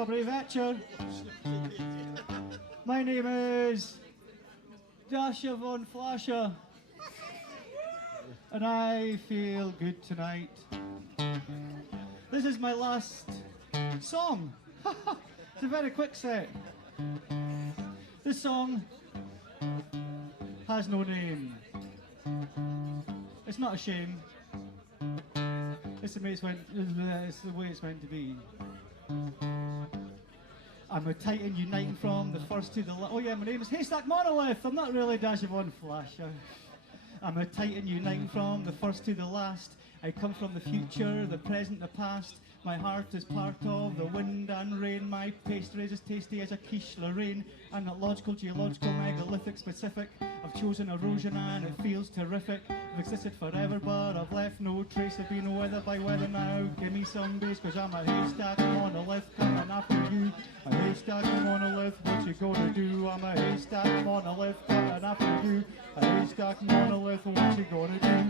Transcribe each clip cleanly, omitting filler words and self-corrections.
Dobry večer. My name is Dasha von Flasher, and I feel good tonight. This is my last song. It's a very quick set. This song has no name. It's not a shame. It's the way it's meant to be. I'm a titan uniting from the first to the last. Oh yeah, my name is HAYSTACK MONOLITH. I'm not really Dasha von Flasher. I'm a titan uniting from the first to the last. I come from the future, the present, the past. My heart is part of the wind and rain. My pastry is as tasty as a quiche Lorraine. I'm not logical, geological, megalithic, specific. I've chosen erosion and it feels terrific. I've existed forever but I've left no trace. I've been weather by weather now. Give me some bass cause I'm a haystack monolith coming after you. A haystack monolith, what you gonna do? I'm a haystack monolith coming after you. A haystack monolith, what you gonna do?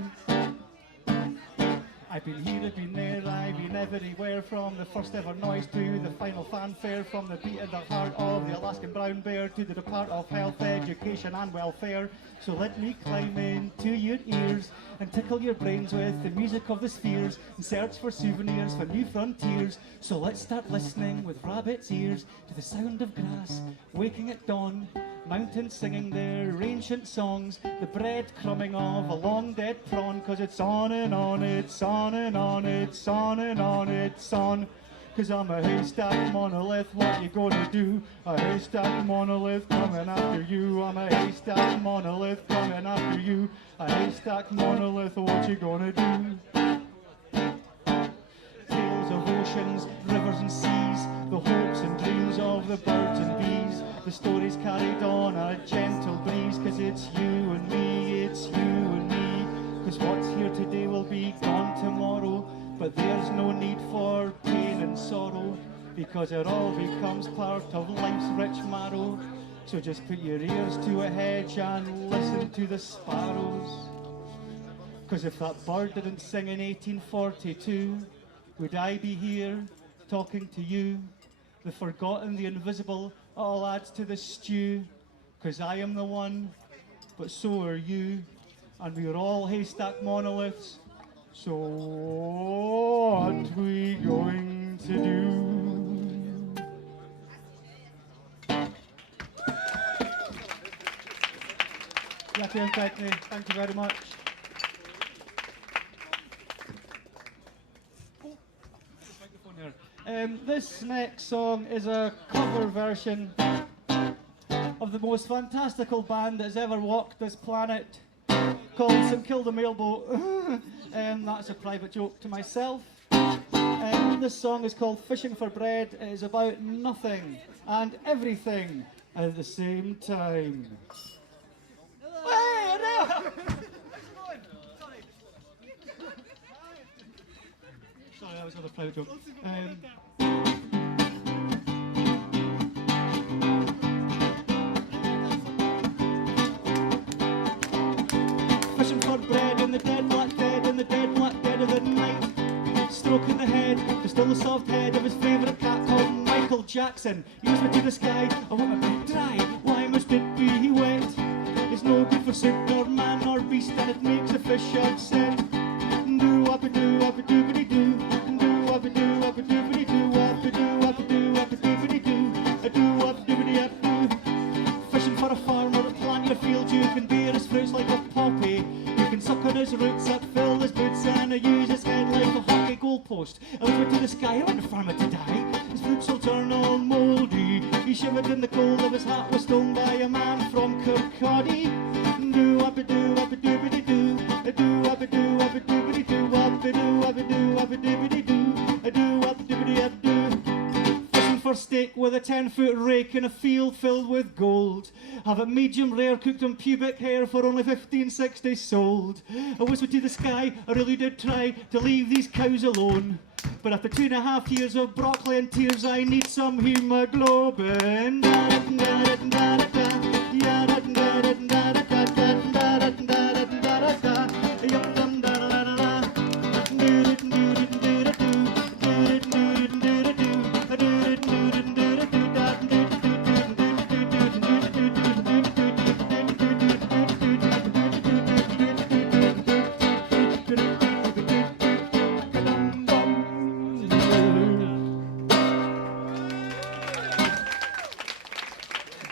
I've been here, I've been there, I've been everywhere. From the first ever noise to the final fanfare. From the beat in the heart of the Alaskan brown bear to the Department of Health, Education and Welfare. So let me climb into your ears and tickle your brains with the music of the spheres and search for souvenirs for new frontiers. So let's start listening with rabbit's ears to the sound of grass waking at dawn. Mountains singing their ancient songs, the bread crumbing of a long dead prawn. Cause it's on and on, it's on and on, it's on and on, it's on. Cause I'm a haystack monolith, what you gonna do? A haystack monolith coming after you. I'm a haystack monolith coming after you. A haystack monolith, what you gonna do? Tales of oceans, rivers and seas, the hopes and dreams of the birds and bees. The story's carried on a gentle breeze. Cause it's you and me, it's you and me. Cause what's here today will be gone tomorrow. But there's no need for pain and sorrow, because it all becomes part of life's rich marrow. So just put your ears to a hedge and listen to the sparrows. Cause if that bird didn't sing in 1842, would I be here talking to you? The forgotten, the invisible, all adds to the stew. Cause I am the one, but so are you. And we're all haystack monoliths. So what we going to do? Thank you very much. This next song is a cover version of the most fantastical band that has ever walked this planet, called St Kilda Mailboat. That's a private joke to myself. This song is called Fishing for Bread. It is about nothing and everything at the same time. Hey, no! Sorry, that was another private joke. Fishing for bread in the dead black dead, in the dead black dead of the night. Stroking the head, the still soft head of his favourite cat called Michael Jackson. He was to the sky, I want to be dry, why must it be wet? It's no good for soup, nor man, nor beast, and it makes the fish upset. Do-wabba-doo-wabba-doobity-doo, do-wabba-doo-wabba-doobity-doo, wabba-doo-wabba-doobity-doo, a-doo-wabba-doobity-ab-doo. Fishing for a farmer that plant your field, you can bear his fruits like a poppy. You can suck on his roots that fill his boots, and use his head like a hockey goalpost. I went to the sky, I want the farmer to die. His fruits will turn all mouldy. He shivered in the cold of his hat, was stung by a man from Kirkcaldy. Do-wabba-doo-wabba-doobity-doo, a-doo-wabba-doo-wabba-doobity-doo, wabba-doo-wabba-doo-wabba-doobity-doo, a-doo-wabba-doobity-ab-doo. Fishing for steak with a 10-foot rake in a field filled with gold. Have it medium rare, cooked on pubic hair for only $15.60 sold. I whispered to the sky, I really did try to leave these cows alone. But after 2.5 years of broccoli and tears, I need some hemoglobin.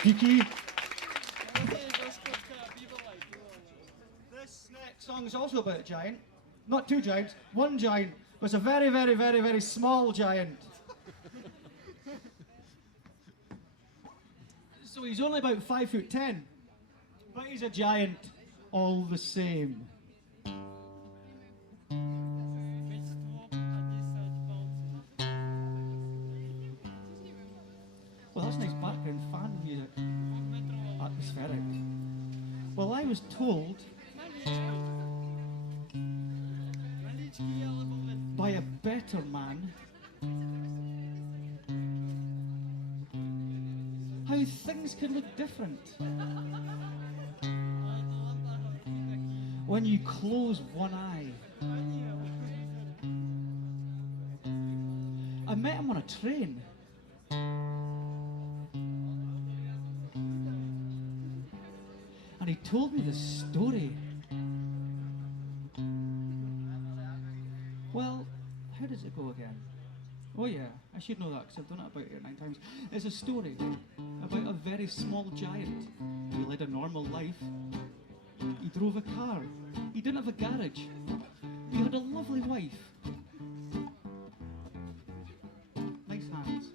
Kiki. This next song is also about a giant. Not two giants, one giant, but it's a very, very, very, very small giant. So he's only about 5'10", but he's a giant all the same. Well, that's nice background fan music. Atmospheric. Well, I was told by a better man how things can look different when you close one eye. I met him on a train. And he told me this story. Well, how does it go again? Oh yeah, I should know that because I've done it about 8 or 9 times. It's a story about a very small giant who led a normal life. He drove a car. He didn't have a garage. He had a lovely wife. Nice hands.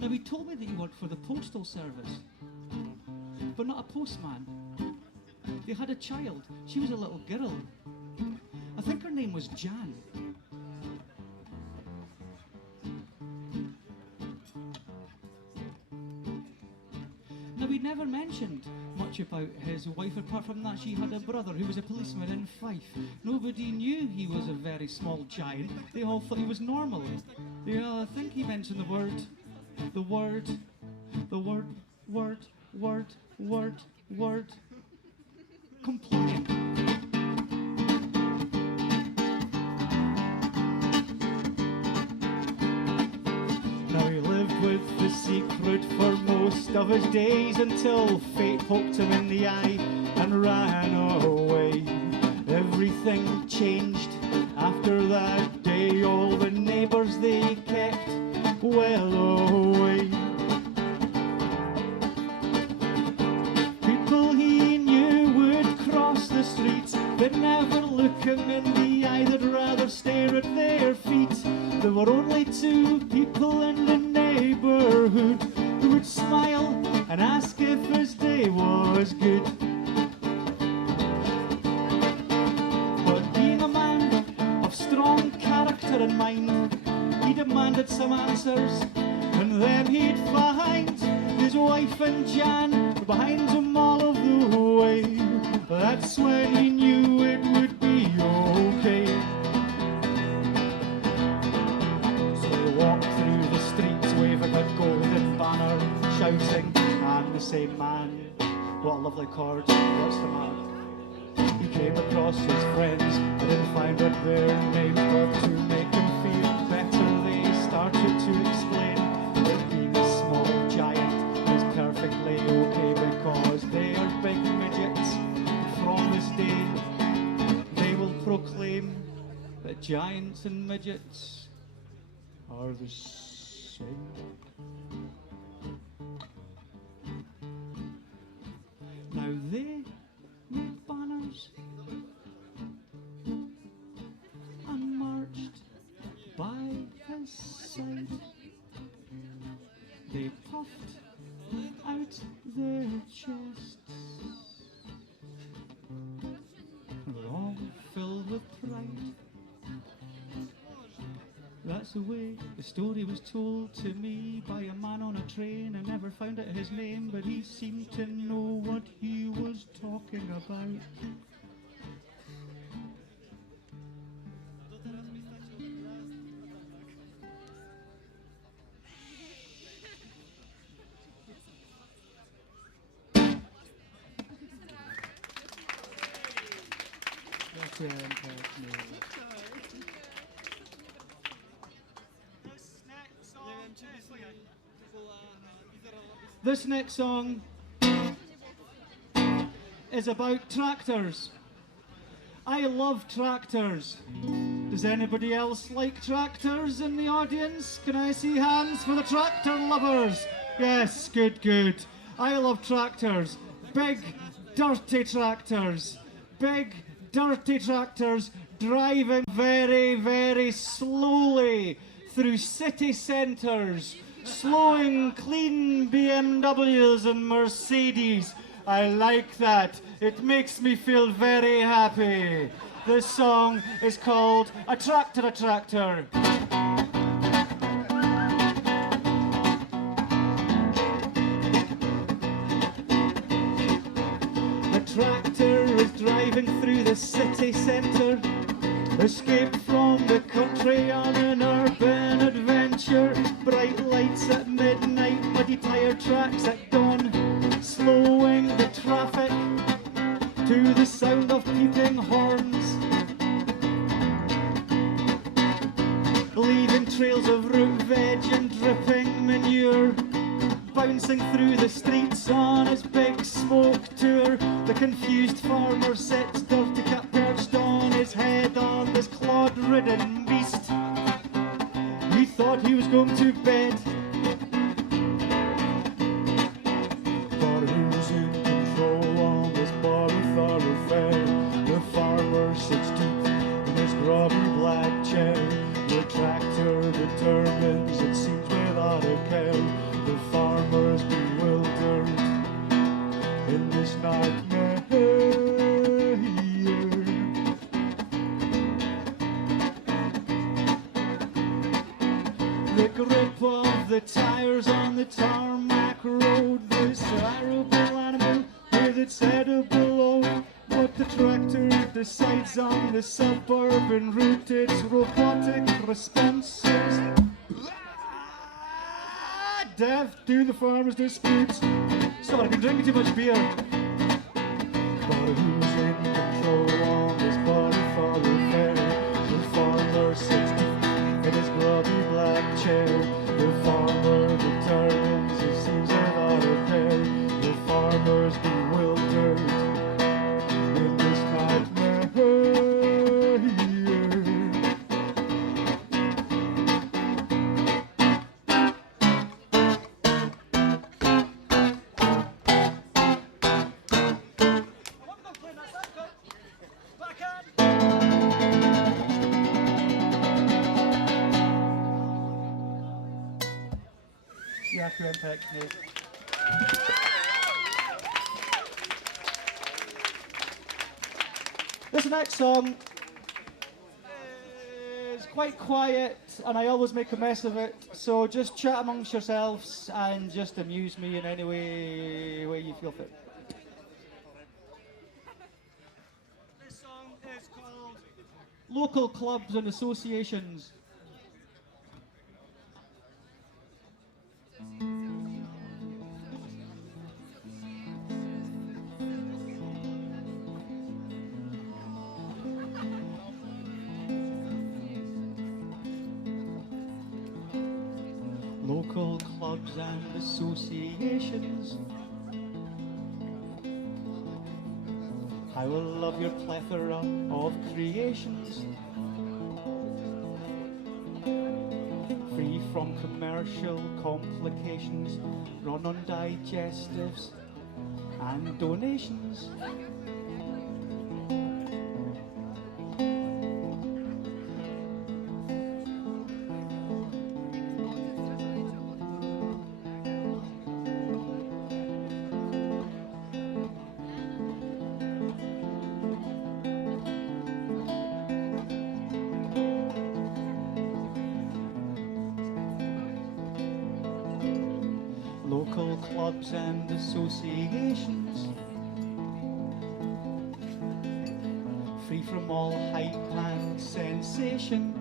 Now he told me that he worked for the postal service, but not a postman. They had a child. She was a little girl. I think her name was Jan. Now he never mentioned much about his wife apart from that she had a brother who was a policeman in Fife. Nobody knew he was a very small giant. They all thought he was normal. I think he mentioned the word, compliant. Now he lived with the secret for most of his days until fate poked him in the eye and ran away. Everything changed after that day. All the neighbours they kept well away. People he knew would cross the street, but never look him in the eye. They'd rather stare at their feet. There were only 2 people in the neighbourhood who would smile and ask if his day was good. But being a man of strong character and mind, he demanded some answers, and then he'd find his wife and Jan behind him all of the way. That's when he knew it would be okay. So he walked through the streets waving a golden banner, shouting, "I'm the same man." What a lovely chord. What's the matter? He came across his friends. I didn't find out their names, but to make him feel better they started to explain that being a small giant is perfectly okay because they are big midgets. From this day they will proclaim that giants and midgets are the same. Now they made banners and marched by his side. They puffed out their chests, all filled with pride. That's the way the story was told to me by a man on a train. I never found out his name, but he seemed to know what he was talking about. This next song is about tractors. I love tractors. Does anybody else like tractors in the audience? Can I see hands for the tractor lovers? Yes, good, good. I love tractors. Big, dirty tractors. Big, dirty tractors driving very, very slowly through city centres, slowing clean BMWs and Mercedes. I like that. It makes me feel very happy. This song is called A Tractor, A Tractor. The tractor is driving through the city centre, escape from the country on an urban adventure. Bright lights at midnight, muddy tire tracks at dawn, slowing the traffic to the sound of peeping horns, leaving trails of root veg and dripping manure, bouncing through the streets on his big smoke tour. The confused farmer sits, dirty cat perched on his head on this clod-ridden beast. He thought he was going to bed, but who's in control on this body thoroughfare? The farmer sits deep in his grubby black chair. The tractor determines, it seems without a care. The farmer's bewildered in this nightmare here. The grip of the tires on the tarmac road, this terrible animal with its head below. But the tractor decides on the suburban route, its robotic responses deaf to the farmer's disputes. Sorry, I've been drinking too much beer. But who's in control on this body thoroughfare? The farmer sits deep in his grubby black chair. The farmer determines, it seems without a care. The farmer's bewildered in this nightmare here. This next song is quite quiet and I always make a mess of it, so just chat amongst yourselves and just amuse me in any way you feel fit. This song is called Local Clubs and Associations. Local clubs and associations, I will love your plethora of creations, free from commercial complications, run on digestives and donations. Local clubs and associations, free from all hype and sensation,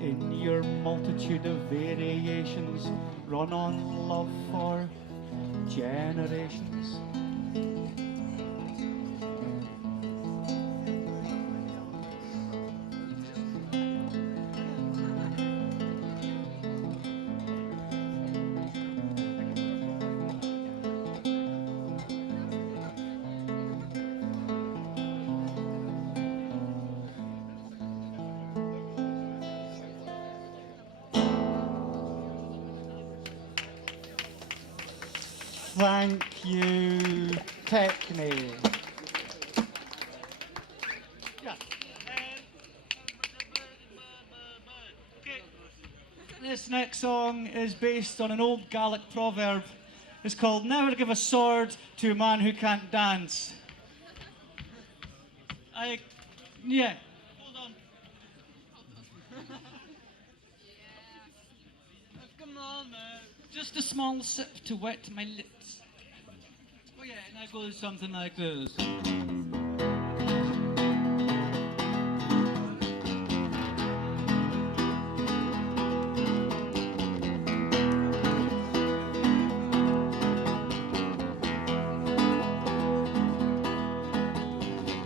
in your multitude of variations, run on love for generations. Thank you, Techne. Yeah. This next song is based on an old Gaelic proverb. It's called "Never give a sword to a man who can't dance." Yeah. Hold on. Come on, man. Just a small sip to wet my lips. Oh yeah, and that goes something like this.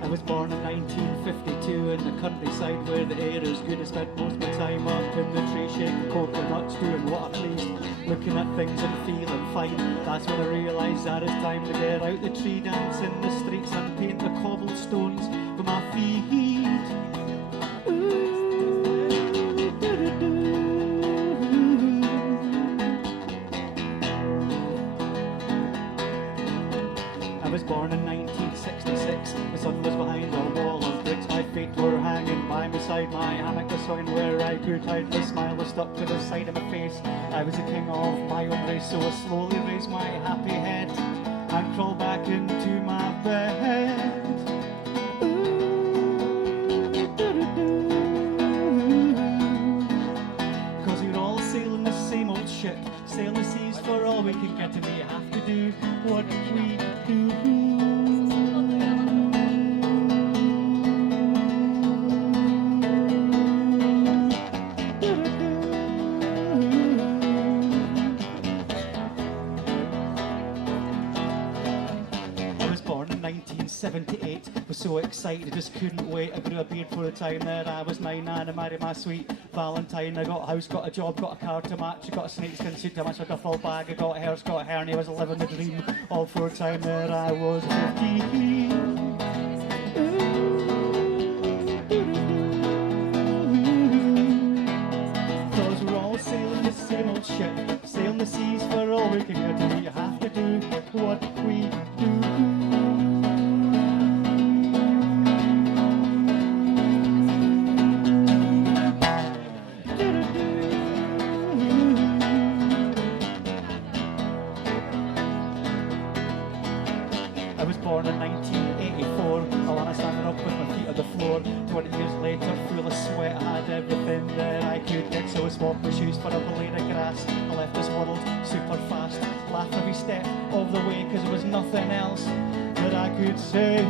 I was born in 1952 in the countryside where the air is good. I spent most of my time up in the tree shaking coconuts, doing what I pleased, looking at things and feeling fine. That's when I realised that it's time to get out the tree, dance in the streets and paint the cobblestones with my feet. I was born in 1966, the sun was behind a wall of bricks, my feet were hanging by my side, my hammock was swinging where I could hide, the smile was stuck to the side of my face. I was the king of my own race, so I slowly raised my happy head and crawled back into my bed. Cause we're all sailing the same old ship, sailing the seas for all we can get, and we have to do what we do. I was born in 1978, was so excited, just couldn't wait. I grew a beard for the time that I was 9 and I married my sweet Valentine. I got a house, got a job, got a car to match, I got a snakeskin suit to match, a duffel bag, I got hair, got hair, and I was living the dream all for the time that I was 15. Cause we're all sailing the same old ship, sailing the seas for all we can get, and we have to do what we do. I was born in 1984, Alana standing up with my feet on the floor. 20 years later, full of sweat, I had everything that I could get, so I swapped my shoes for a blade of grass. I left this world super fast, laughed every step of the way, cause there was nothing else that I could say.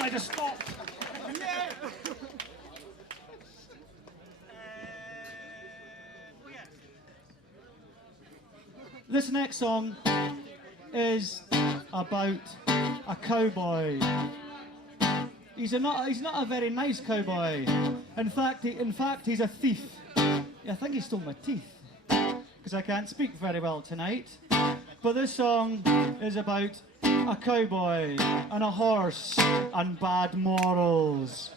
I just stopped. Yeah. This next song is about a cowboy. He's not a very nice cowboy. In fact, he's a thief. I think he stole my teeth because I can't speak very well tonight. But this song is about a cowboy and a horse and bad morals.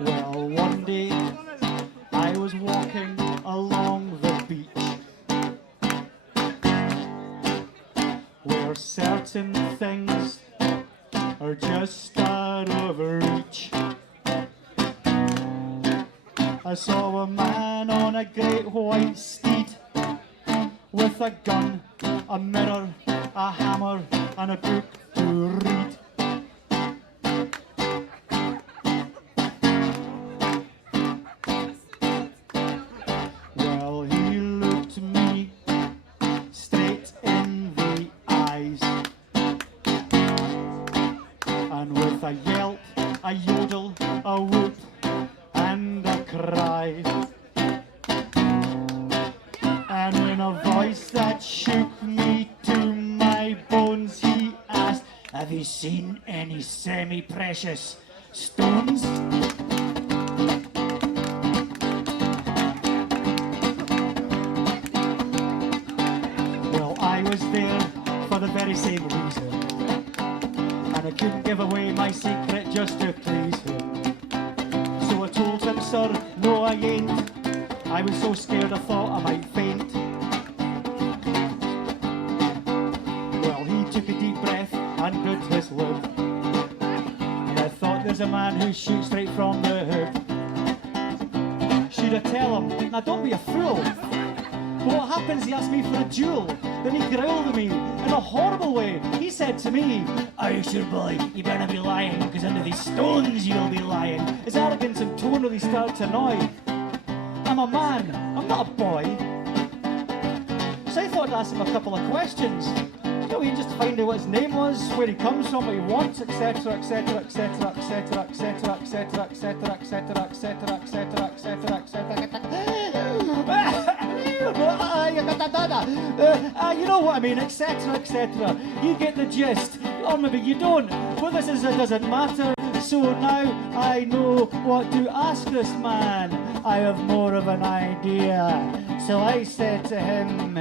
Well, one day I was walking along the beach where certain things are just out of reach. I saw a man on a great white steed with a gun, a mirror, a hammer and a book to read. Well, he looked me straight in the eyes, and with a a yodel, a whoop, and a cry. And in a voice that shook me to my bones, he asked, have you seen any semi-precious stones? Well, I was there for the very same reason, and I couldn't give away my secret just to please him. So I told him, sir, no I ain't. I was so scared I thought I might faint. Well, he took a deep breath and bit his lip, and I thought there's a man who shoots straight from the hip. Should I tell him? Now don't be a fool. But what happens, he asked me for a duel. Then he growled at me in a horrible way. He said to me, are you sure, boy? You better be lying, because under these stones you'll be lying. His arrogance and tone really started to annoy. I'm a man, I'm not a boy. So I thought I'd ask him a couple of questions. You know, just to find out what his name was, where he comes from, what he wants, etc, etc, etc, etc, etc, etc, etc, etc, etc, etc, etc, etc. You know what I mean, etc, etc. You get the gist, or maybe you don't. But this doesn't matter. So now I know what to ask this man. I have more of an idea. So I said to him,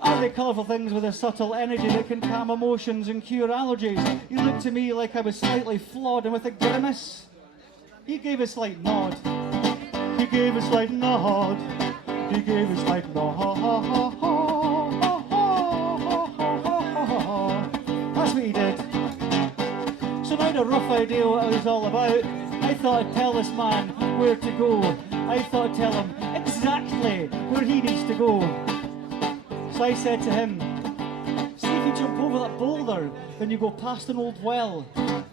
are they colourful things with a subtle energy that can calm emotions and cure allergies? He looked at me like I was slightly flawed, and with a grimace, he gave a slight nod. He gave a slight nod. He gave a slight nod. That's what he did. So now the rough idea what it was all about, I thought I'd tell this man where to go. I thought I'd tell him exactly where he needs to go. So I said to him, see if you jump over that boulder, then you go past an old well.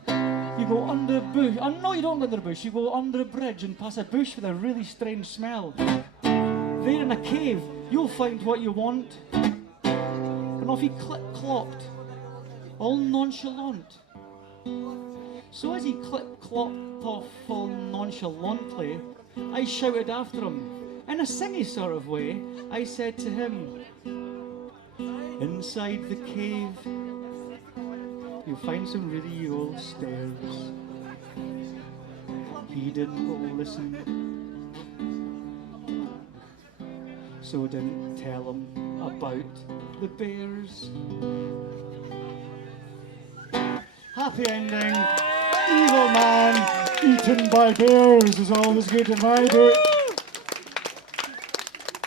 You go under a bush. Oh no, you don't go under a bush. You go under a bridge and pass a bush with a really strange smell. There in a cave, you'll find what you want. And off he clip-clopped, all nonchalant. So as he clip-clopped off all nonchalantly, I shouted after him. In a singy sort of way, I said to him, inside the cave, you'll find some really old stairs. He didn't listen, so didn't tell him about the bears. Happy ending. Evil man eaten by bears is always good in my book.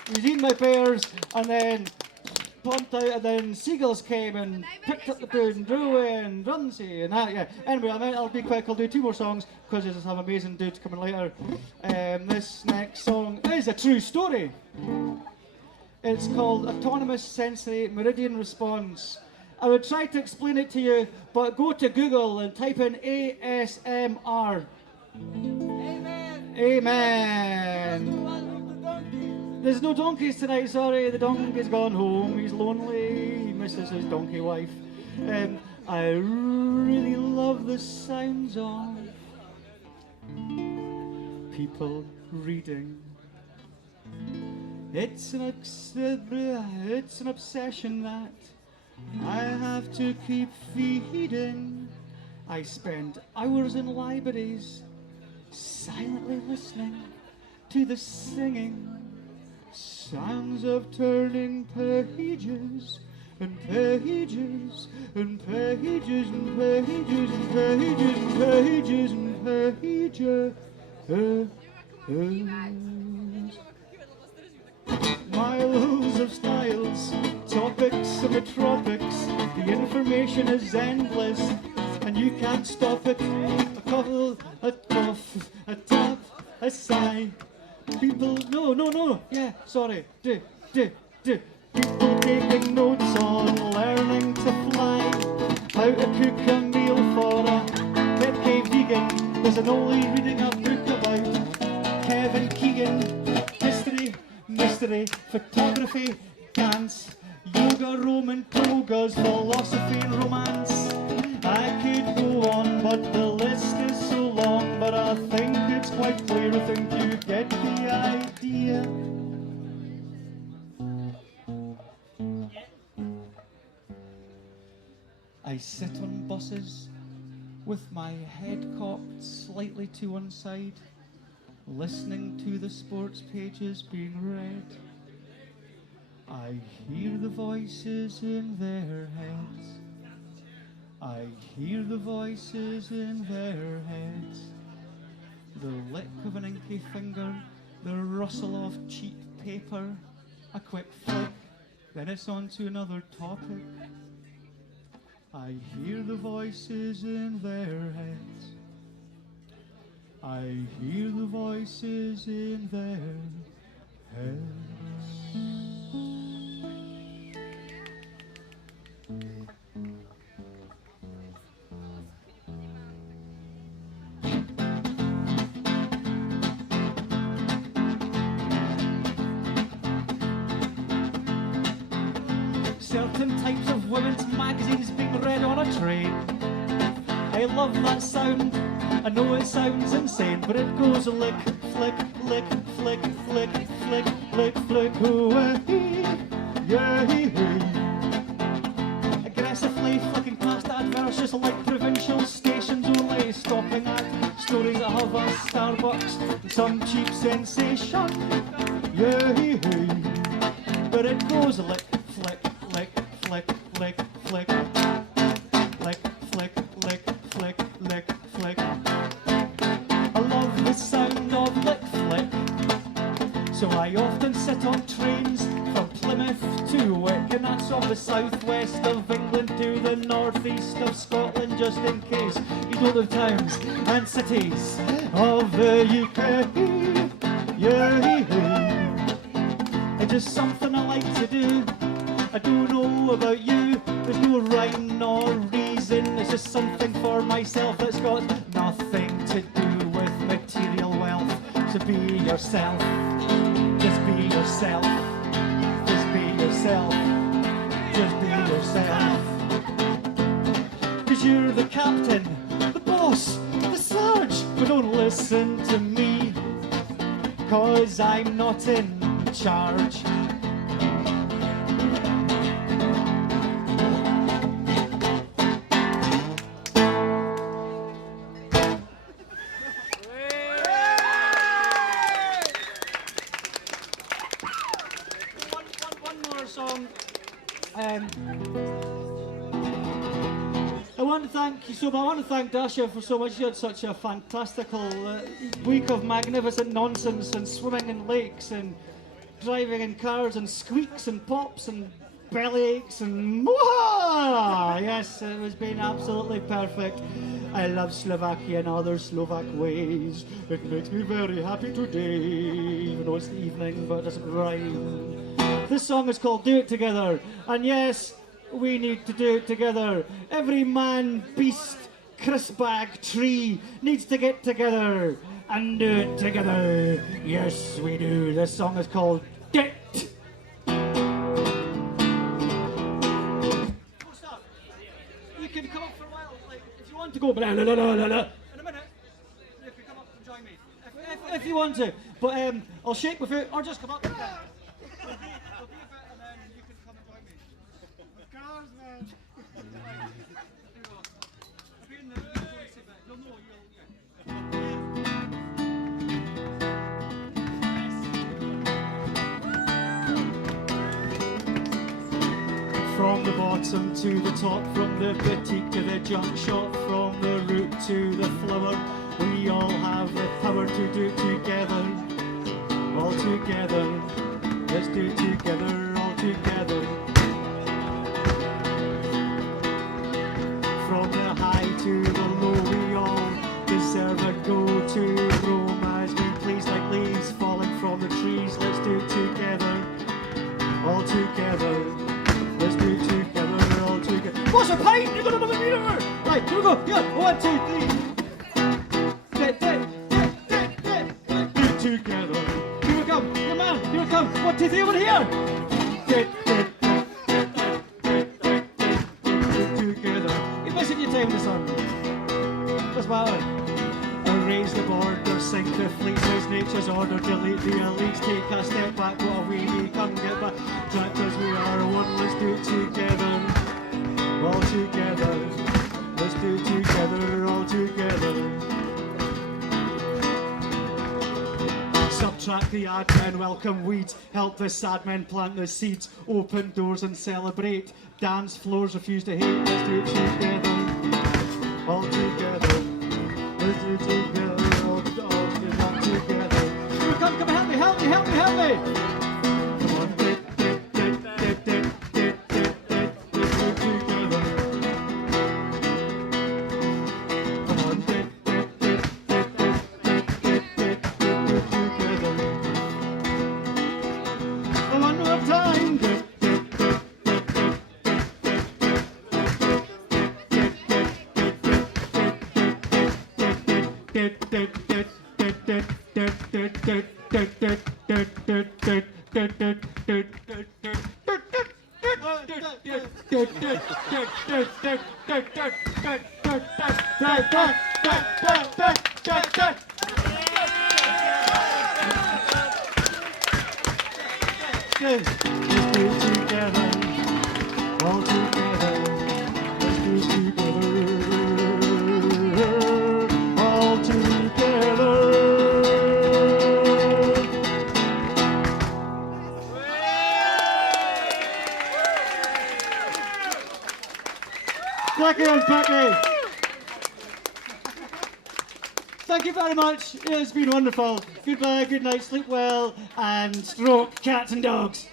He was eaten by bears and then pumped out, and then seagulls came and picked up the food and drew away and Rumsey and that, yeah. Anyway, I'll be quick, I'll do 2 more songs because there's some amazing dudes coming later. This next song is a true story. It's called Autonomous Sensory Meridian Response. I would try to explain it to you, but go to Google and type in ASMR. Amen. Amen. There's no donkeys tonight, sorry. The donkey's gone home. He's lonely. He misses his donkey wife. I really love the sounds of people reading. It's an obsession that I have to keep feeding. I spend hours in libraries silently listening to the singing sounds of turning pages and pages and pages and pages and pages and pages and pages. Miles of styles, topics of the tropics. The information is endless, and you can't stop it. A couple, a cough, a tap, a sigh. People, no, yeah, sorry. People taking notes on learning to fly. How to cook a meal for a pet vegan. There's an oldie reading a book about Kevin Keegan. History, mystery, photography, dance, yoga, Roman togas, philosophy and romance. I could go on, but the list is so I think it's quite clear, I think you get the idea. I sit on buses with my head cocked slightly to one side, listening to the sports pages being read. I hear the voices in their heads. I hear the voices in their heads. The lick of an inky finger, the rustle of cheap paper, a quick flick, then it's on to another topic. I hear the voices in their heads. I hear the voices in their heads. Certain types of women's magazines being read on a train. I love that sound. I know it sounds insane, but it goes lick, flick, lick, flick, flick, flick, flick, flick, away, yeah, aggressively flicking past adverts just like provincial stations only, stopping at stories that have a Starbucks and some cheap sensation, yeah, but it goes lick, flick, lick, flick, lick, flick, lick, flick, lick, flick, lick, flick. I love the sound of lick flick, so I often sit on trains from Plymouth to Wick, and that's on the southwest of England to the northeast of Scotland, just in case you don't have towns and cities of the UK. Yeah, it's just something I like to do. I don't know about you, there's no rhyme nor reason, it's just something for myself that's got nothing to do with material wealth. So be yourself, just be yourself, just be yourself, just be yourself. 'Cause you're the captain, the boss, the sarge, but don't listen to me, 'cause I'm not in charge. I want to thank Dasha for so much. She had such a fantastical week of magnificent nonsense and swimming in lakes and driving in cars and squeaks and pops and belly aches and mwah! Yes, it has been absolutely perfect. I love Slovakia and other Slovak ways. It makes me very happy today, even though it's the evening, but it doesn't rhyme. This song is called Do It Together, and yes, we need to do it together. Every man, beast, crispbag, tree needs to get together and do it together. Yes, we do. This song is called Dit. You can come up for a while, like, if you want to go, blah, blah, blah, blah, blah. In a minute, you can come up and join me. If you want to. But I'll shake with you, or just come up and down. There'll be a bit, and then you can come and join me. Cars, man. I'll be in the policy bit. You'll know, From the bottom to the top, from the boutique to the junk shop, from the root to the flower, we all have the power to do together, all together. Let's do it together, all together. From the high to the low, we all deserve a go to Rome as we please, like leaves falling from the trees. Let's do it together, all together. Let's do it together, all together. What's a pint? You're gonna make me over. Right, here we go. Yeah, 1, 2, 3. Do it together. Here we come. Come on, here we come. 1, 2, 3 over here. Together. You're missing your time in the sun. What's the matter? Raise the border, sink the fleet, raise nature's order, delete the elites, take a step back, what a way we come get back. Trapped as we are one, let's do it together, all together. Let's do it together, all together. Subtract the admin, welcome weeds, help the sad men plant the seeds, open doors and celebrate, dance floors refuse to hate, let's do it together, all together, let's do it together, all together. Come, help me, help me, help me, help me! Come on, let's do it together. Come on, one more time. Let's do it together, all together. Let's do it together, all together. Becky and Becky, thank you very much. It's been wonderful. Goodbye, good night, sleep well, and stroke cats and dogs.